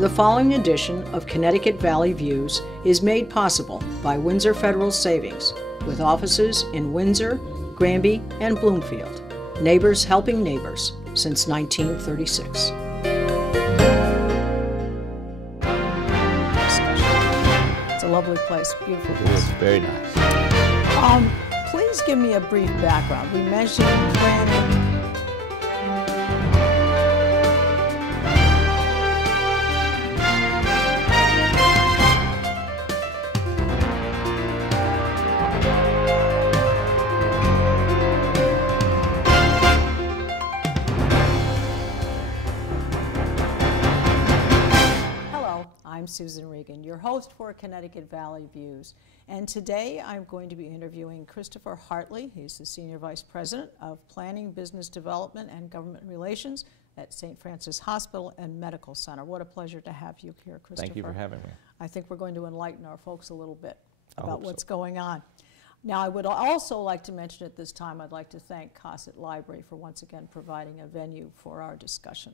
The following edition of Connecticut Valley Views is made possible by Windsor Federal Savings, with offices in Windsor, Granby, and Bloomfield. Neighbors helping neighbors since 1936. It's a lovely place, beautiful place. It is very nice. Please give me a brief background. We mentioned planning. I'm Susan Regan, your host for Connecticut Valley Views, and today I'm going to be interviewing Christopher Hartley. He's the Senior Vice President of Planning, Business Development, and Government Relations at St. Francis Hospital and Medical Center. What a pleasure to have you here, Christopher. Thank you for having me. I think we're going to enlighten our folks a little bit about what's going on. Now, I would also like to mention at this time, I'd like to thank Cossett Library for once again providing a venue for our discussion.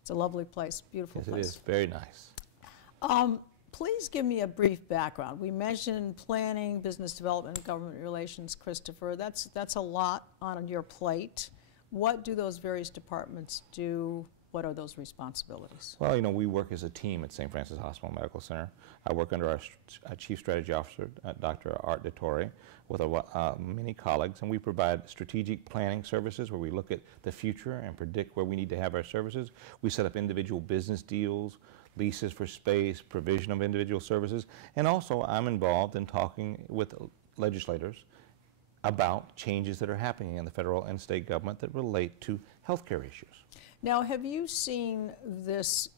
It's a lovely place, beautiful place. Yes, it is very nice. Please give me a brief background. We mentioned planning, business development, and government relations, Christopher. That's a lot on your plate. What do those various departments do? What are those responsibilities? Well, you know, we work as a team at St. Francis Hospital and Medical Center. I work under our Chief Strategy Officer, Dr. Art DeTore, with many colleagues, and we provide strategic planning services where we look at the future and predict where we need to have our services. We set up individual business deals, leases for space, provision of individual services, and also I'm involved in talking with legislators about changes that are happening in the federal and state government that relate to healthcare issues. Now, have you seen this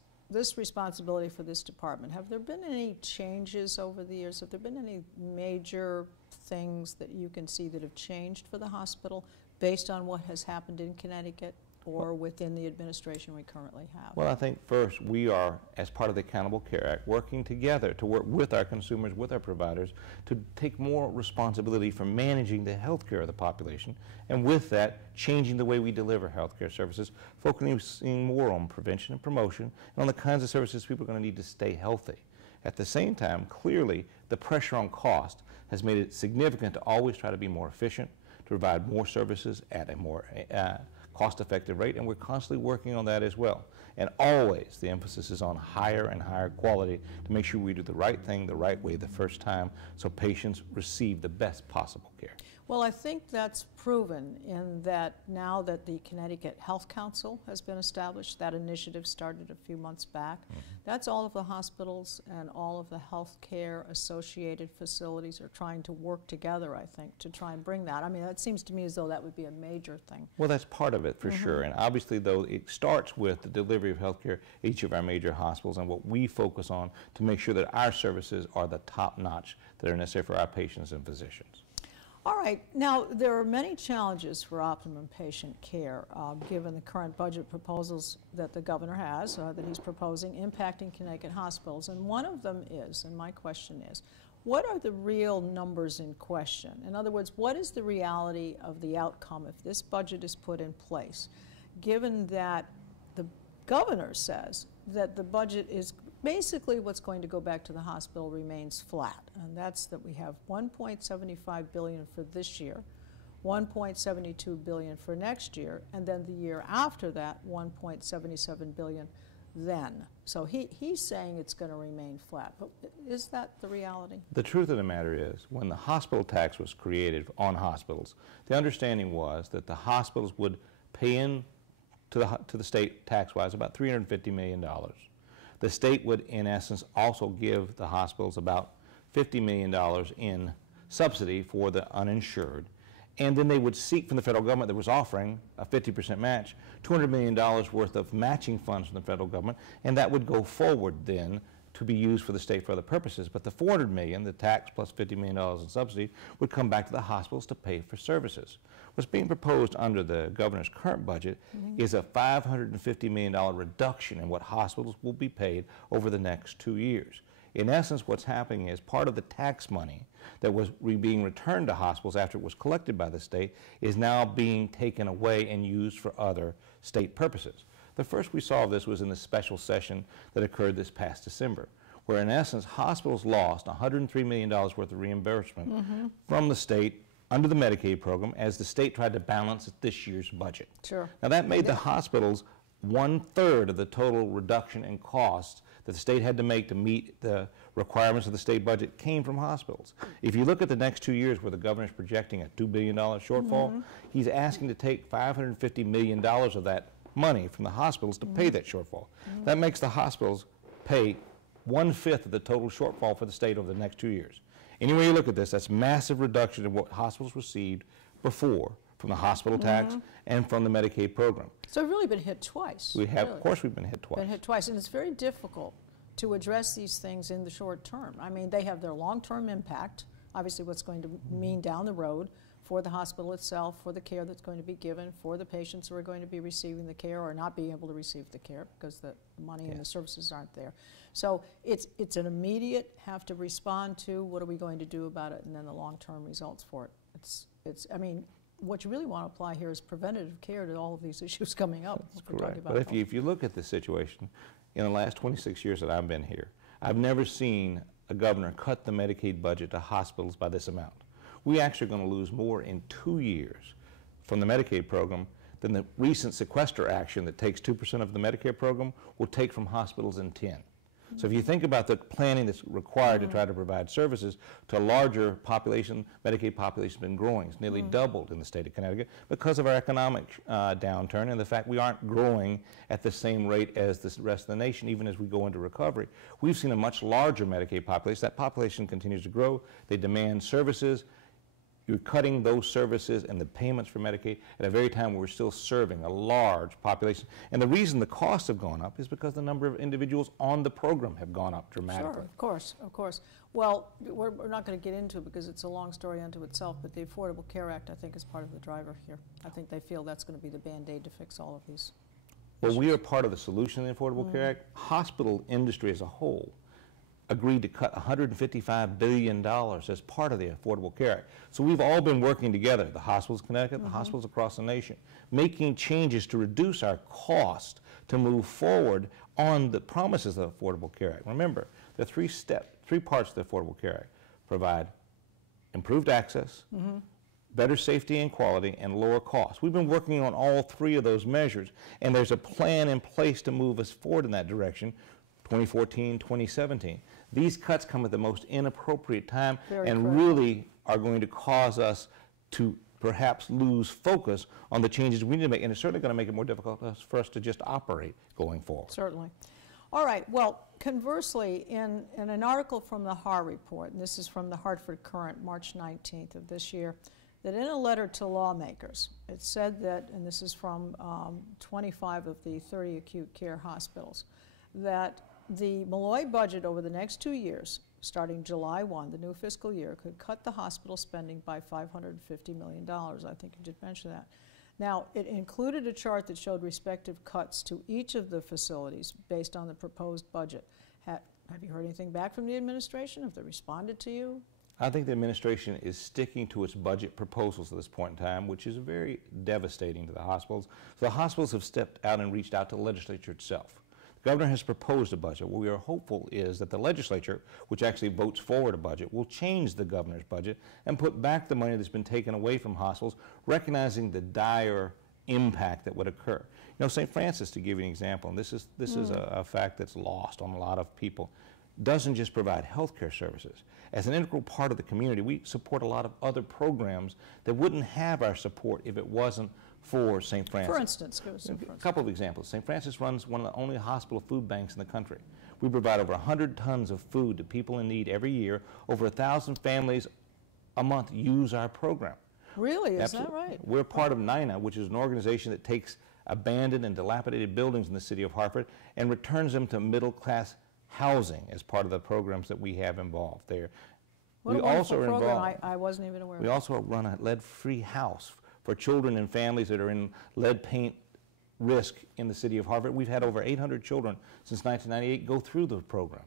responsibility for this department? Have there been any changes over the years? Have there been any major things that you can see that have changed for the hospital based on what has happened in Connecticut or within the administration we currently have? Well, I think first we are, as part of the Accountable Care Act, working together to work with our consumers, with our providers, to take more responsibility for managing the health care of the population, and with that, changing the way we deliver health care services, focusing more on prevention and promotion, and on the kinds of services people are going to need to stay healthy. At the same time, clearly, the pressure on cost has made it significant to always try to be more efficient, to provide more services at a more cost-effective rate, and we're constantly working on that as well. And always the emphasis is on higher and higher quality to make sure we do the right thing the right way the first time so patients receive the best possible care. Well, I think that's proven in that now that the Connecticut Health Council has been established, that initiative started a few months back. That's all of the hospitals and all of the health care associated facilities are trying to work together, I think, to try and bring that. I mean, that seems to me as though that would be a major thing. Well, that's part of it for sure. And obviously, though, it starts with the delivery of health care at each of our major hospitals and what we focus on to make sure that our services are the top notch that are necessary for our patients and physicians. All right. Now, there are many challenges for optimum patient care, given the current budget proposals that the governor has, that he's proposing, impacting Connecticut hospitals. And one of them is, and my question is, what are the real numbers in question? In other words, what is the reality of the outcome if this budget is put in place, given that the governor says that the budget is basically what's going to go back to the hospital remains flat, and that's that we have $1.75 billion for this year, $1.72 billion for next year, and then the year after that, $1.77 billion then. So he's saying it's going to remain flat, but is that the reality? The truth of the matter is, when the hospital tax was created on hospitals, the understanding was that the hospitals would pay in to the state tax-wise about $350 million. The state would, in essence, also give the hospitals about $50 million in subsidy for the uninsured, and then they would seek from the federal government that was offering a 50% match, $200 million worth of matching funds from the federal government, and that would go forward then to be used for the state for other purposes. But the $400 million, the tax plus $50 million in subsidy, would come back to the hospitals to pay for services. What's being proposed under the governor's current budget is a $550 million reduction in what hospitals will be paid over the next 2 years. In essence, what's happening is part of the tax money that was being returned to hospitals after it was collected by the state is now being taken away and used for other state purposes. The first we saw of this was in the special session that occurred this past December, where in essence hospitals lost $103 million worth of reimbursement from the state under the Medicaid program as the state tried to balance this year's budget. Sure. Now that made the hospitals 1/3 of the total reduction in costs that the state had to make to meet the requirements of the state budget came from hospitals. If you look at the next 2 years where the governor is projecting a $2 billion shortfall, he's asking to take $550 million of that money from the hospitals to pay that shortfall. That makes the hospitals pay 1/5 of the total shortfall for the state over the next 2 years. Any way you look at this, that's massive reduction in what hospitals received before from the hospital tax and from the Medicaid program. So we've really been hit twice. We have, really. of course, we've been hit twice. Been hit twice, and it's very difficult to address these things in the short term. I mean, they have their long-term impact, obviously what's going to mean down the road for the hospital itself, for the care that's going to be given, for the patients who are going to be receiving the care or not being able to receive the care because the money and the services aren't there. So it's an immediate have to respond to, what are we going to do about it, and then the long-term results for it. I mean, what you really want to apply here is preventative care to all of these issues coming up. That's correct. But if you look at the situation, in the last 26 years that I've been here, I've never seen a governor cut the Medicaid budget to hospitals by this amount. We actually are going to lose more in 2 years from the Medicaid program than the recent sequester action that takes 2% of the Medicare program will take from hospitals in 10. So if you think about the planning that's required to try to provide services to a larger population, Medicaid population has been growing. It's nearly doubled in the state of Connecticut because of our economic downturn and the fact we aren't growing at the same rate as the rest of the nation, even as we go into recovery. We've seen a much larger Medicaid population. That population continues to grow. They demand services. You're cutting those services and the payments for Medicaid at a very time where we're still serving a large population. And the reason the costs have gone up is because the number of individuals on the program have gone up dramatically. Sure, of course, of course. Well, we're not going to get into it because it's a long story unto itself, but the Affordable Care Act, I think, is part of the driver here. I think they feel that's going to be the Band-Aid to fix all of these Well, we are part of the solution in the Affordable Care Act. Hospital industry as a whole agreed to cut $155 billion as part of the Affordable Care Act. So we've all been working together, the hospitals in Connecticut, the hospitals across the nation, making changes to reduce our cost to move forward on the promises of the Affordable Care Act. Remember, there are three parts of the Affordable Care Act: provide improved access, better safety and quality, and lower costs. We've been working on all three of those measures, and there's a plan in place to move us forward in that direction, 2014, 2017. These cuts come at the most inappropriate time and really are going to cause us to perhaps lose focus on the changes we need to make, and it's certainly going to make it more difficult for us to just operate going forward. Certainly. All right, well, conversely, in an article from the Har Report, and this is from the Hartford Courant, March 19th of this year, that in a letter to lawmakers, it said that, and this is from 25 of the 30 acute care hospitals, that the Malloy budget over the next 2 years, starting July 1, the new fiscal year, could cut the hospital spending by $550 million. I think you did mention that. Now, it included a chart that showed respective cuts to each of the facilities based on the proposed budget. Have you heard anything back from the administration? Have they responded to you? I think the administration is sticking to its budget proposals at this point in time, which is very devastating to the hospitals. So the hospitals have stepped out and reached out to the legislature itself. The governor has proposed a budget. What we are hopeful is that the legislature, which actually votes forward a budget, will change the governor's budget and put back the money that's been taken away from hospitals, recognizing the dire impact that would occur. You know, St. Francis, to give you an example, and this is a fact that's lost on a lot of people, doesn't just provide health care services. As an integral part of the community, we support a lot of other programs that wouldn't have our support if it wasn't for St. Francis. For instance, give us some A couple of examples. St. Francis runs one of the only hospital food banks in the country. We provide over 100 tons of food to people in need every year. Over 1,000 families a month use our program. Really? Is Absolutely. that right? We're part of NINA, which is an organization that takes abandoned and dilapidated buildings in the city of Hartford and returns them to middle-class housing as part of the programs that we have involved there. What a wonderful program. I wasn't even aware of it. We also run a lead-free house for children and families that are in lead paint risk in the city of Hartford. We've had over 800 children since 1998 go through the program.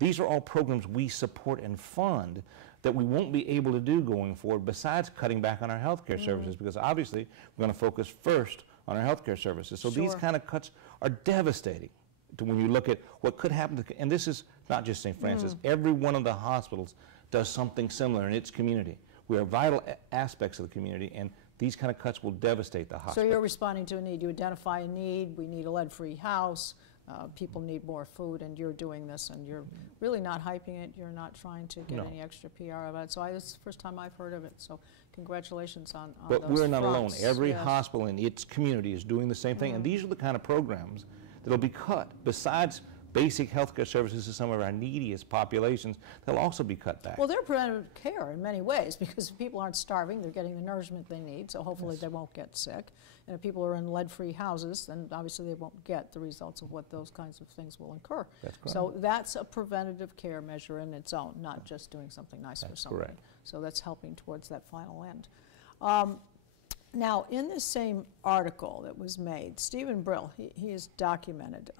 These are all programs we support and fund that we won't be able to do going forward besides cutting back on our health care services, because obviously we're going to focus first on our healthcare services. So these Sure. kind of cuts are devastating when you look at what could happen to, and this is not just St. Francis, every one of the hospitals does something similar in its community. We are vital aspects of the community, and these kind of cuts will devastate the hospital. So you're responding to a need. You identify a need. We need a lead-free house. People need more food, and you're doing this, and you're really not hyping it. You're not trying to get any extra PR about it. So this is the first time I've heard of it. So congratulations on those But we're not alone. fronts. Every Yes. hospital in its community is doing the same thing, and these are the kind of programs that'll be cut. Besides basic healthcare services to some of our neediest populations, they'll also be cut back. Well, they're preventative care in many ways, because if people aren't starving, they're getting the nourishment they need, so hopefully they won't get sick. And if people are in lead-free houses, then obviously they won't get the results of what those kinds of things will incur. That's correct. So that's a preventative care measure in its own, not just doing something nice for That's somebody. correct. So that's helping towards that final end. Now, in this same article that was made, Stephen Brill, he is documented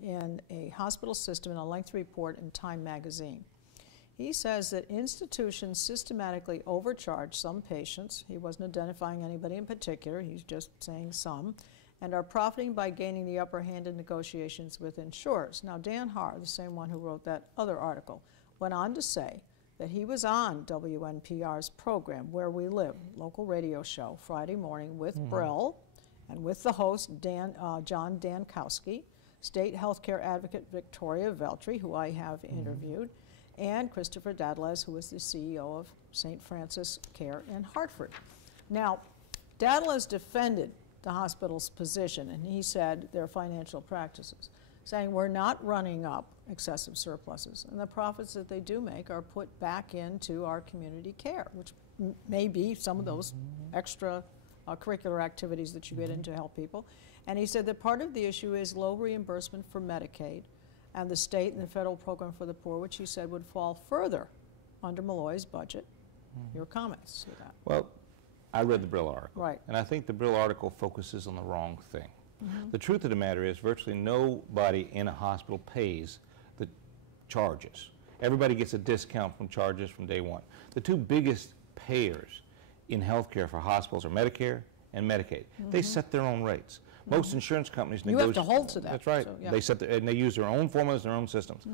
in a hospital system in a lengthy report in Time magazine. He says that institutions systematically overcharge some patients. He wasn't identifying anybody in particular, he's just saying some, and are profiting by gaining the upper hand in negotiations with insurers. Now, Dan Haar, the same one who wrote that other article, went on to say that he was on WNPR's program, Where We Live, local radio show, Friday morning with Brill and with the host, John Dankowski, state healthcare advocate Victoria Veltri, who I have interviewed, and Christopher Dadles, who is the CEO of St. Francis Care in Hartford. Now, Dadles defended the hospital's position, and he said their financial practices, saying we're not running up excessive surpluses, and the profits that they do make are put back into our community care, which may be some of those extra curricular activities that you get in to help people. And he said that part of the issue is low reimbursement for Medicaid and the state and the federal program for the poor, which he said would fall further under Malloy's budget. Your comments to that? Well, I read the Brill article. Right. And I think the Brill article focuses on the wrong thing. The truth of the matter is virtually nobody in a hospital pays the charges. Everybody gets a discount from charges from day one. The two biggest payers in healthcare for hospitals are Medicare and Medicaid. They set their own rates. Most insurance companies You have to hold to that. That's right. So, yeah. They set and they use their own formulas, their own systems.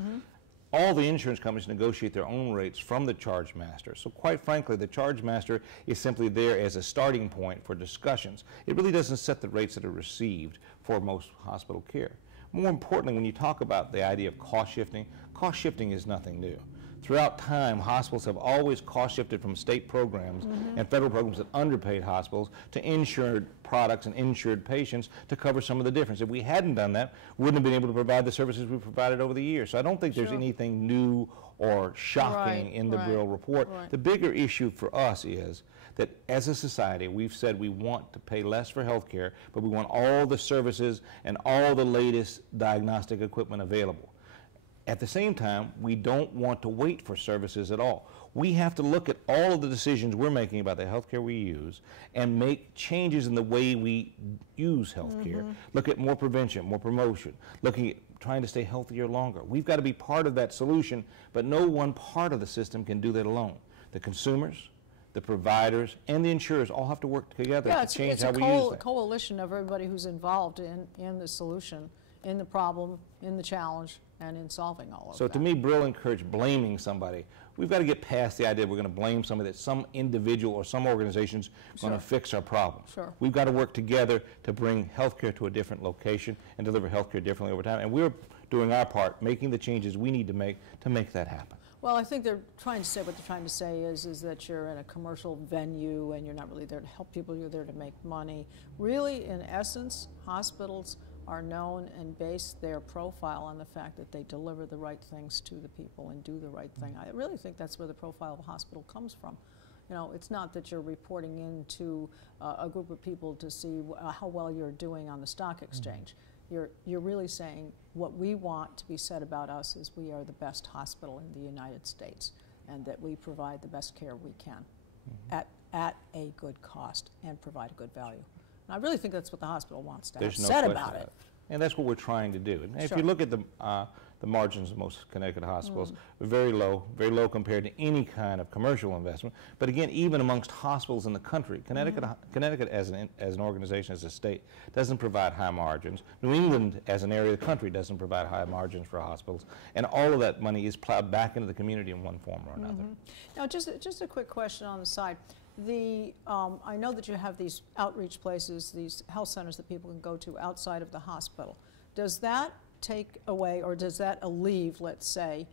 All the insurance companies negotiate their own rates from the charge master. So quite frankly, the charge master is simply there as a starting point for discussions. It really doesn't set the rates that are received for most hospital care. More importantly, when you talk about the idea of cost shifting is nothing new. Throughout time, hospitals have always cost shifted from state programs and federal programs that underpaid hospitals to insured products and insured patients to cover some of the difference. If we hadn't done that, we wouldn't have been able to provide the services we provided over the years. So I don't think there's anything new or shocking in the Brill report. The bigger issue for us is that as a society, we've said we want to pay less for health care, but we want all the services and all the latest diagnostic equipment available. At the same time, we don't want to wait for services at all. We have to look at all of the decisions we're making about the healthcare we use and make changes in the way we use healthcare. Look at more prevention, more promotion, looking at trying to stay healthier longer. We've got to be part of that solution, but no one part of the system can do that alone. The consumers, the providers, and the insurers all have to work together to change how we use them. It's a coalition of everybody who's involved in the solution, in the problem, in the challenge, and in solving all of that. So to me, Brill encouraged blaming somebody. We've got to get past the idea we're going to blame somebody, that some individual or some organization's going to fix our problems. We've got to work together to bring healthcare to a different location and deliver healthcare differently over time. And we're doing our part, making the changes we need to make that happen. Well, I think they're trying to say, what they're trying to say is that you're in a commercial venue and you're not really there to help people, you're there to make money. Really, in essence, hospitals are known and base their profile on the fact that they deliver the right things to the people and do the right thing. I really think that's where the profile of a hospital comes from. You know, it's not that you're reporting into a group of people to see how well you're doing on the stock exchange. You're really saying what we want to be said about us is we are the best hospital in the United States and that we provide the best care we can at a good cost and provide a good value. And I really think that's what the hospital wants to have said about it. And that's what we're trying to do. And if you look at the the margins of most Connecticut hospitals are very low compared to any kind of commercial investment. But again, even amongst hospitals in the country, Connecticut as an organization, as a state, doesn't provide high margins. New England as an area of the country doesn't provide high margins for hospitals. And all of that money is plowed back into the community in one form or another. Now, just a quick question on the side. I know that you have these outreach places, these health centers that people can go to outside of the hospital. Does that take away, or does that alleviate, let's say,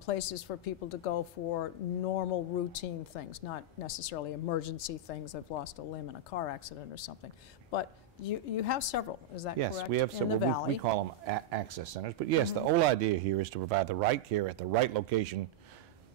places for people to go for normal routine things, not necessarily emergency things? They've lost a limb in a car accident or something. But you have several, is that correct? Yes, we have several. We call them access centers. But yes, the whole idea here is to provide the right care at the right location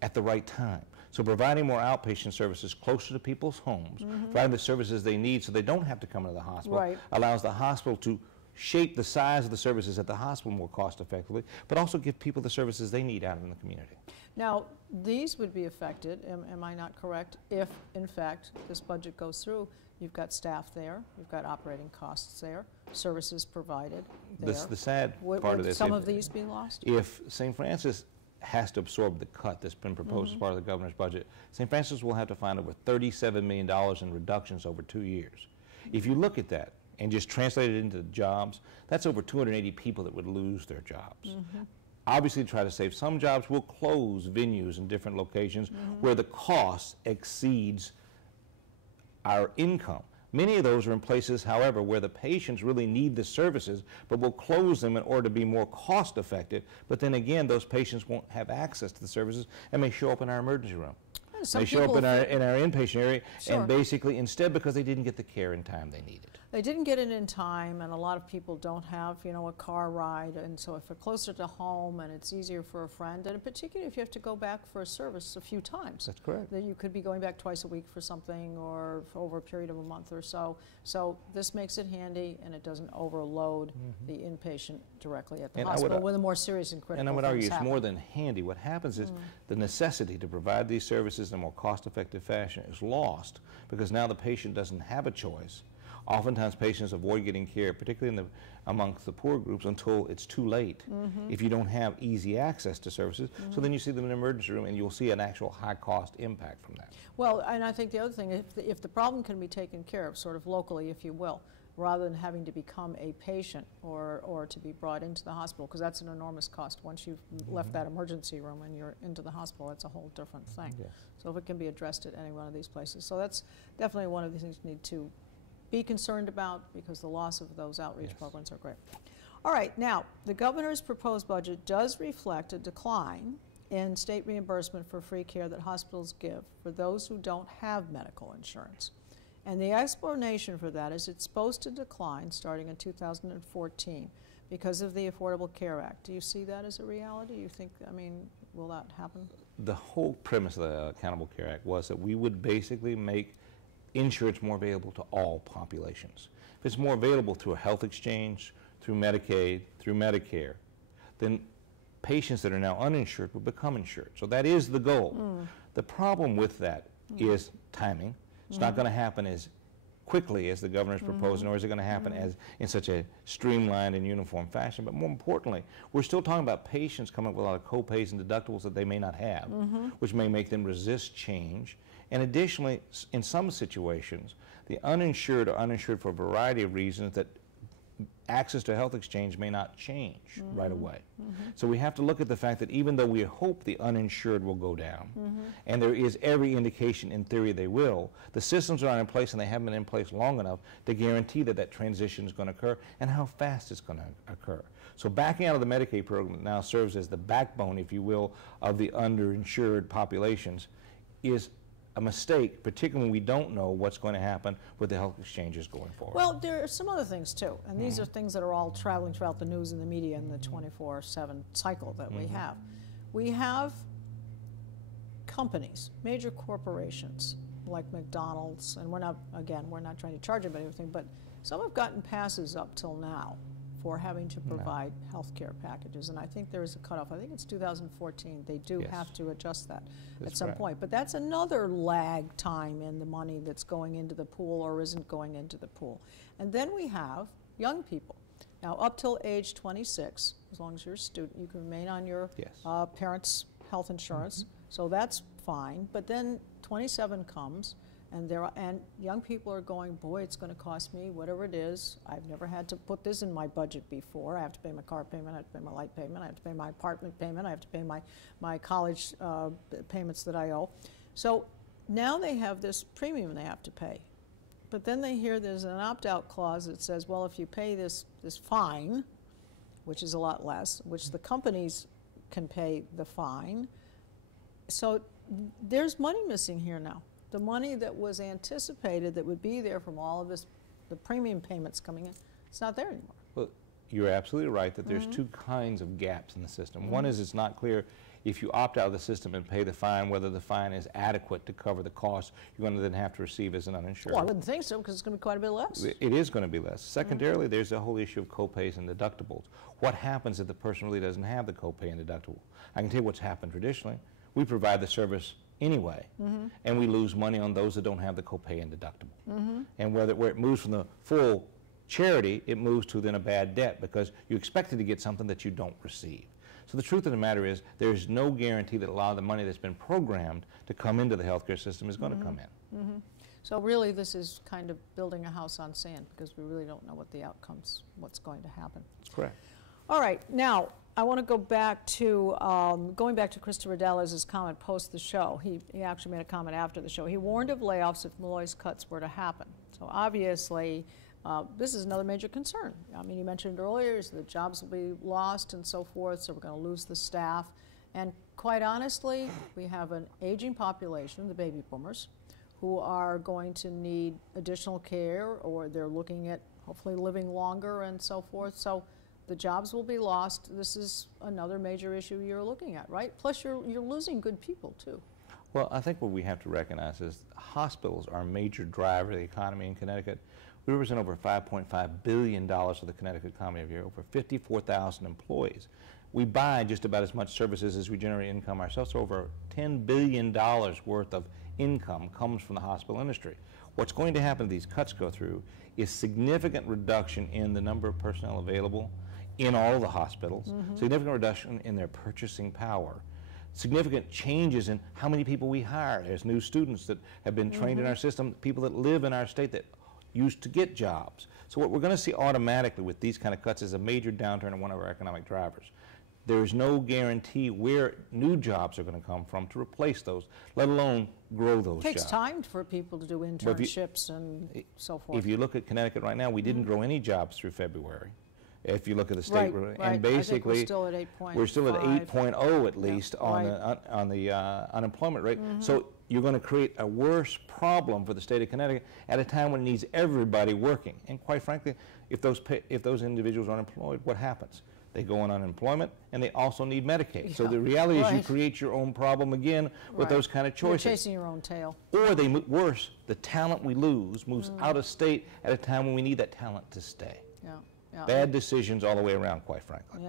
at the right time. So providing more outpatient services closer to people's homes, providing the services they need so they don't have to come to the hospital, allows the hospital to shape the size of the services at the hospital more cost effectively, but also give people the services they need out in the community. Now, these would be affected, am I not correct, if in fact this budget goes through? You've got staff there, you've got operating costs there, services provided there. The sad part of this, would some of these be lost? If St. Francis has to absorb the cut that's been proposed as part of the governor's budget, St. Francis will have to find over $37 million in reductions over 2 years. If you look at that and just translate it into jobs, that's over 280 people that would lose their jobs. Obviously, to try to save some jobs, we'll close venues in different locations where the cost exceeds our income. Many of those are in places, however, where the patients really need the services, but we'll close them in order to be more cost effective. But then again, those patients won't have access to the services and may show up in our emergency room. They show up in our inpatient area, and basically instead, because they didn't get the care in time they needed. They didn't get it in time, and a lot of people don't have, you know, a car ride, and so if they're closer to home and it's easier for a friend, and particularly if you have to go back for a service a few times. That's correct. That you could be going back twice a week for something, or over a period of a month or so. So this makes it handy, and it doesn't overload the inpatient directly at the hospital with a more serious and critical. And I would argue it's more than handy. What happens is the necessity to provide these services in a more cost-effective fashion is lost, because now the patient doesn't have a choice. Oftentimes patients avoid getting care, particularly amongst the poor groups, until it's too late if you don't have easy access to services. So then you see them in the emergency room, and you'll see an actual high-cost impact from that. Well, and I think the other thing, if the problem can be taken care of sort of locally, if you will, rather than having to become a patient or to be brought into the hospital, because that's an enormous cost. Once you've left that emergency room and you're into the hospital, it's a whole different thing. So if it can be addressed at any one of these places. So that's definitely one of the things you need to be concerned about, because the loss of those outreach programs are great. All right, now, the governor's proposed budget does reflect a decline in state reimbursement for free care that hospitals give for those who don't have medical insurance. And the explanation for that is it's supposed to decline starting in 2014 because of the Affordable Care Act. Do you see that as a reality? You think, I mean, will that happen? The whole premise of the Accountable Care Act was that we would basically make insurance more available to all populations. If it's more available through a health exchange, through Medicaid, through Medicare, then patients that are now uninsured will become insured. So that is the goal. The problem with that is timing. It's not going to happen as quickly as the governor's proposing, nor is it going to happen as in such a streamlined and uniform fashion. But more importantly, we're still talking about patients coming up with a lot of co-pays and deductibles that they may not have, which may make them resist change. And additionally, in some situations, the uninsured are uninsured for a variety of reasons that access to a health exchange may not change right away. So we have to look at the fact that even though we hope the uninsured will go down, and there is every indication in theory they will, the systems are not in place, and they haven't been in place long enough to guarantee that that transition is going to occur and how fast it's going to occur. So backing out of the Medicaid program that now serves as the backbone, if you will, of the underinsured populations is a mistake, particularly when we don't know what's going to happen with the health exchanges going forward. Well, there are some other things too, and these are things that are all traveling throughout the news and the media and the 24/7 cycle that we have. We have companies, major corporations like McDonald's, and we're not trying to charge them anything, but some have gotten passes up till now for having to provide health care packages, and I think there is a cutoff. I think it's 2014. They do have to adjust that at some point. But that's another lag time in the money that's going into the pool or isn't going into the pool. And then we have young people. Now, up till age 26, as long as you're a student, you can remain on your Yes. parents' health insurance. So that's fine. But then 27 comes, and young people are going, boy, it's going to cost me whatever it is. I've never had to put this in my budget before. I have to pay my car payment, I have to pay my light payment, I have to pay my apartment payment, I have to pay my college payments that I owe. So now they have this premium they have to pay. But then they hear there's an opt-out clause that says, well, if you pay this fine, which is a lot less, which the companies can pay the fine, so there's money missing here now. The money that was anticipated that would be there from all of this, the premium payments coming in, it's not there anymore. Well, you're absolutely right that there's two kinds of gaps in the system. One is it's not clear if you opt out of the system and pay the fine, whether the fine is adequate to cover the cost you're going to then have to receive as an uninsured. Well, I wouldn't think so, because it's going to be quite a bit less. It is going to be less. Secondarily, there's the whole issue of copays and deductibles. What happens if the person really doesn't have the copay and deductible? I can tell you what's happened traditionally. We provide the service anyway, and we lose money on those that don't have the copay and deductible. And where it moves from the full charity, it moves to then a bad debt because you expected to get something that you don't receive. So the truth of the matter is there's no guarantee that a lot of the money that's been programmed to come into the healthcare system is going to come in. So really this is kind of building a house on sand, because we really don't know what the outcomes, what's going to happen. That's correct. All right, now I want to go back to, going back to Christopher Dallas's comment post the show. He actually made a comment after the show. He warned of layoffs if Malloy's cuts were to happen. So obviously, this is another major concern. I mean, you mentioned earlier is that jobs will be lost and so forth, so we're going to lose the staff. And quite honestly, we have an aging population, the baby boomers, who are going to need additional care, or they're looking at hopefully living longer and so forth. So the jobs will be lost. This is another major issue you're looking at, right? Plus you're losing good people too. Well, I think what we have to recognize is hospitals are a major driver of the economy in Connecticut. We represent over $5.5 billion of the Connecticut economy every year, over 54,000 employees. We buy just about as much services as we generate income ourselves, so over $10 billion worth of income comes from the hospital industry. What's going to happen if these cuts go through is significant reduction in the number of personnel available in all of the hospitals, significant reduction in their purchasing power, significant changes in how many people we hire as new students that have been trained in our system, people that live in our state that used to get jobs. So what we're going to see automatically with these kind of cuts is a major downturn in one of our economic drivers. There is no guarantee where new jobs are going to come from to replace those, let alone grow those jobs. It takes time for people to do internships and so forth. If you look at Connecticut right now, we didn't grow any jobs through February. If you look at the state, right. and basically we're still at 8.5. We're still at 8.0 at least on the unemployment rate. So you're going to create a worse problem for the state of Connecticut at a time when it needs everybody working. And quite frankly, if those individuals are unemployed, what happens? They go on unemployment, and they also need Medicaid. Yeah. So the reality is you create your own problem again with those kind of choices. You're chasing your own tail. Or they worse, the talent we lose moves out of state at a time when we need that talent to stay. Bad decisions all the way around, quite frankly.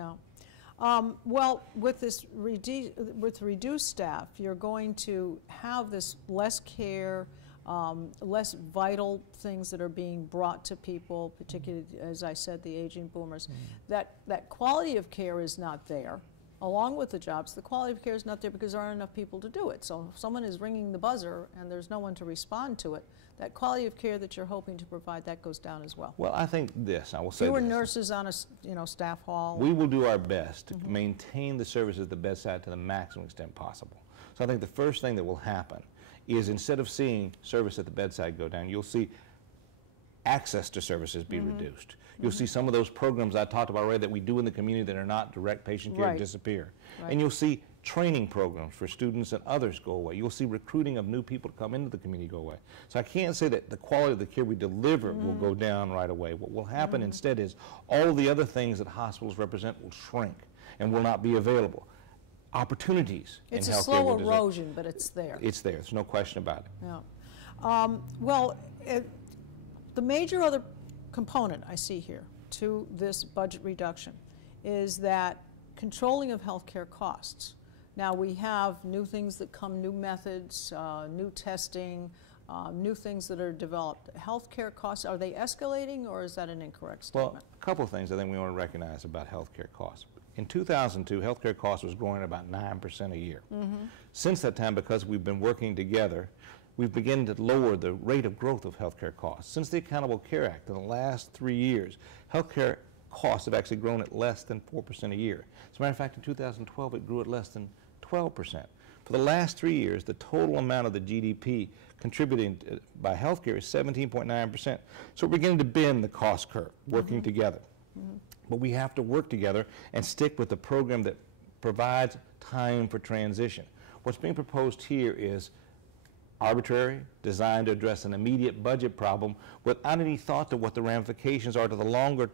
Well, with this with reduced staff, you're going to have this less care, less vital things that are being brought to people, particularly, as I said, the aging boomers. That quality of care is not there. Along with the jobs, the quality of care is not there because there aren't enough people to do it. So if someone is ringing the buzzer and there's no one to respond to it, that quality of care that you're hoping to provide, that goes down as well. Well, I think I will say fewer nurses on a staff hall. We will do our best to maintain the services at the bedside to the maximum extent possible. So I think the first thing that will happen is instead of seeing service at the bedside go down, you'll see access to services be reduced. You'll see some of those programs I talked about already that we do in the community that are not direct patient care disappear. And you'll see training programs for students and others go away. You'll see recruiting of new people to come into the community go away. So I can't say that the quality of the care we deliver will go down right away. What will happen instead is all the other things that hospitals represent will shrink and will not be available. Opportunities in healthcare. It's a slow erosion, but it's there. It's there. There's no question about it. Well, the major other component I see here to this budget reduction is that controlling of healthcare costs. Now we have new things that come, new methods, new testing, new things that are developed. Healthcare costs, are they escalating, or is that an incorrect statement? Well, a couple of things I think we want to recognize about healthcare costs. In 2002, healthcare costs was growing at about 9% a year. Since that time, because we've been working together, we've begun to lower the rate of growth of healthcare costs. Since the Accountable Care Act, in the last 3 years, healthcare costs have actually grown at less than 4% a year. As a matter of fact, in 2012, it grew at less than 12%. For the last 3 years, the total amount of the GDP contributing by healthcare is 17.9%. So we're beginning to bend the cost curve, working together. But we have to work together and stick with the program that provides time for transition. What's being proposed here is arbitrary, designed to address an immediate budget problem without any thought to what the ramifications are to the longer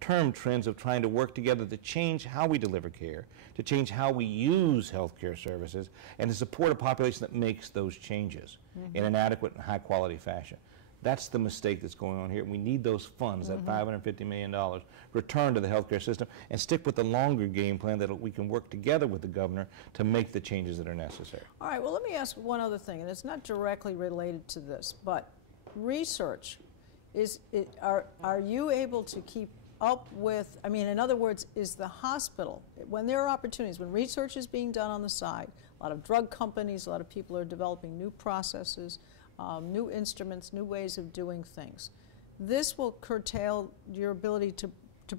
term trends of trying to work together to change how we deliver care, to change how we use healthcare services, and to support a population that makes those changes in an adequate and high quality fashion. That's the mistake that's going on here. We need those funds, that $550 million, returned to the healthcare system, and stick with the longer game plan that we can work together with the governor to make the changes that are necessary. All right, well, let me ask one other thing, and it's not directly related to this, but research, are you able to keep up with, I mean, in other words, is the hospital, when there are opportunities, when research is being done on the side, a lot of drug companies, a lot of people are developing new processes, new instruments, new ways of doing things. This will curtail your ability to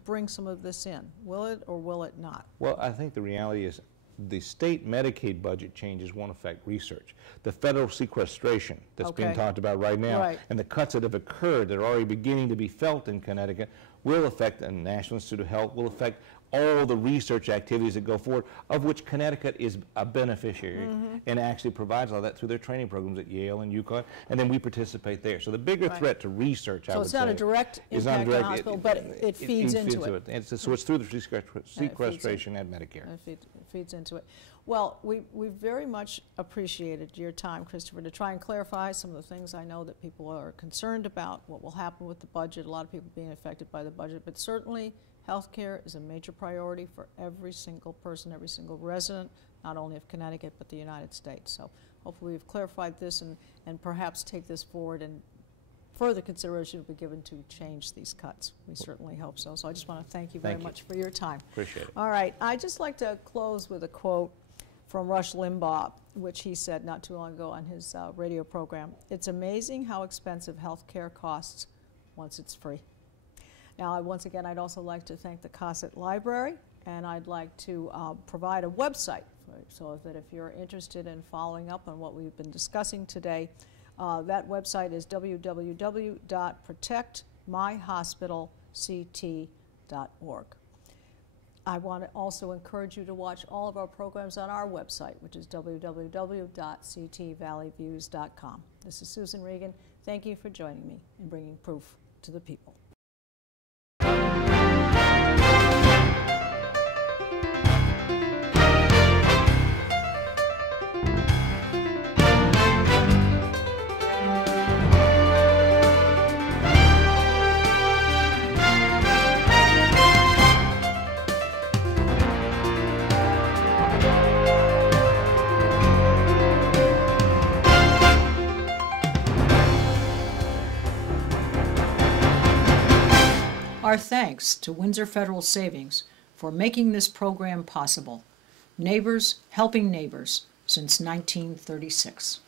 bring some of this in. Will it, or will it not? Well, I think the reality is the state Medicaid budget changes won't affect research. The federal sequestration that's being talked about right now, and the cuts that have occurred that are already beginning to be felt in Connecticut, will affect the National Institute of Health, will affect all the research activities that go forward, of which Connecticut is a beneficiary and actually provides all that through their training programs at Yale and UConn, and then we participate there. So the bigger threat to research, I would say, so it's not a direct impact on the hospital, but it feeds into it. So it's through the sequestration and Medicare. It feeds into it. Well, we very much appreciated your time, Christopher, to try and clarify some of the things I know that people are concerned about, what will happen with the budget, a lot of people being affected by the budget, but certainly healthcare is a major priority for every single person, every single resident, not only of Connecticut, but the United States. So hopefully we've clarified this and perhaps take this forward, and further consideration will be given to change these cuts. We certainly hope so. So I just want to thank you very much for your time. Appreciate it. All right. I'd just like to close with a quote from Rush Limbaugh, which he said not too long ago on his radio program. "It's amazing how expensive health care costs once it's free." Now, once again, I'd also like to thank the Cossett Library, and I'd like to provide a website so that if you're interested in following up on what we've been discussing today, that website is www.protectmyhospitalct.org. I want to also encourage you to watch all of our programs on our website, which is www.ctvalleyviews.com. This is Susan Regan. Thank you for joining me in bringing proof to the people. Our thanks to Windsor Federal Savings for making this program possible. Neighbors helping neighbors since 1936.